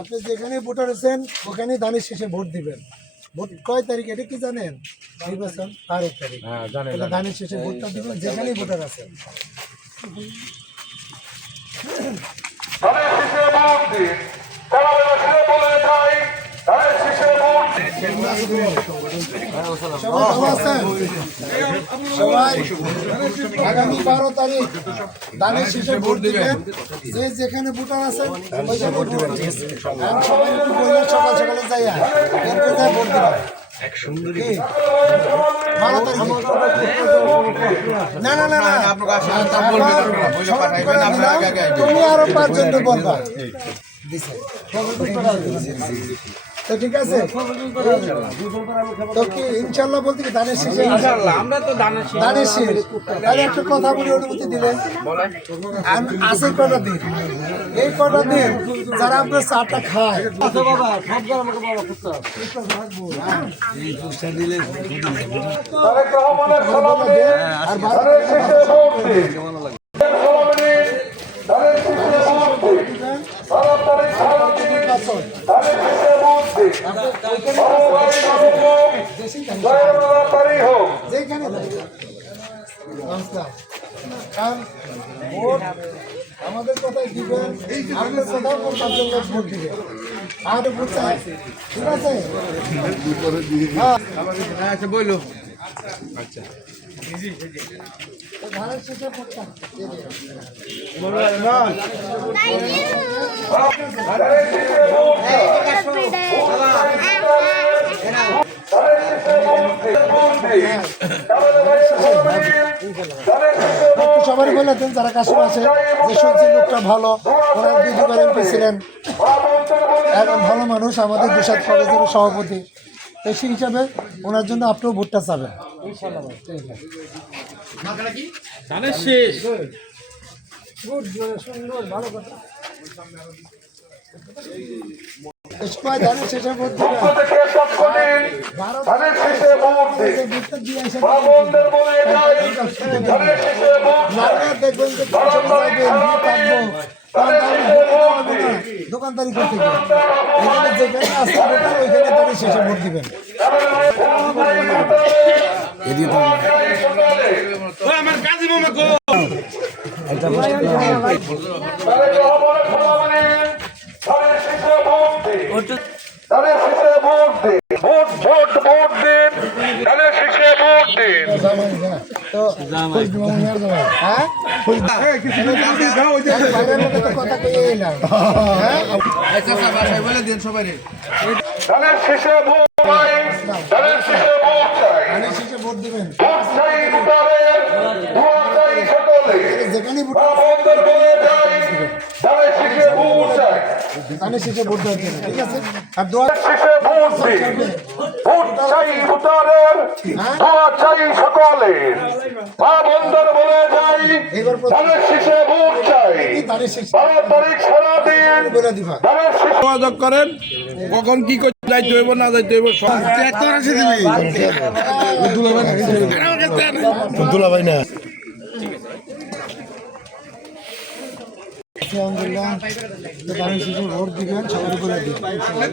আপনি যেখানে ভোটার আছেন ওখানে ধানের শেষে ভোট দিবেন। ভোট কয় তারিখ এটা কি জানেন? নির্বাচন 8 তারিখ। ধানের শেষে ভোটটা দিবেন যেখানেই ভোটার আছেন। সবাই আগামী 12 তারিখ ধানের শেষে ভোট দিবেন। যে যেখানে ভোটার আছেন ওইখানে ভোট দিবেন। সবাই একটু বললেন সকাল সকালে যাইয়া কিন্তু যাই ভোট দিবেন। না না না না তুমি আরো 5 জনকে বলবা তো ঠিক আছে। তো কি ইনশাল্লাহ বলতে কি ধানের শেষে আমরা তো ধানের শেষ তাহলে একটা কথা বলে অনুমতি দিলেন আছে কটা দিন এই কটা দিন যারা আপনার চাটা খায় আমাদের কথাই দিবেন আমাদের কোথাও করবার জন্য ভোট দিবেন আর ভোট চাই ঠিক আছে। আচ্ছা বললো আচ্ছা ধানের শেষে ভোটটা সবারই বলে দেন যারা কাশিম আছে যে শুনছি লোকটা ভালো, ওনার 2 এমপি ছিলেন, একজন ভালো মানুষ, আমাদের দুসাদ কলেজের সভাপতি, তো সেই হিসাবে ওনার জন্য আপনিও ভোটটা চাবেন ইনশাআল্লাহ। শেষ সুন্দর ভালো কথা। ধানের শেষে ভোট দোকানদারি করতে যেখানে আসতে ওইখানে ধানের শেষে ভোট দিবেন। যেখানে ধানের শেষে ভোট দেওয়ার জন্য ঠিক আছে। আর দোয়া যোগাযোগ করেন কখন কি করতে যাইতে হইব না যাইতে হইব দুলাভাই না আলহামদুলিল্লাহ ধানের শেষে ভোট দিবেন সবাই করে দিবেন।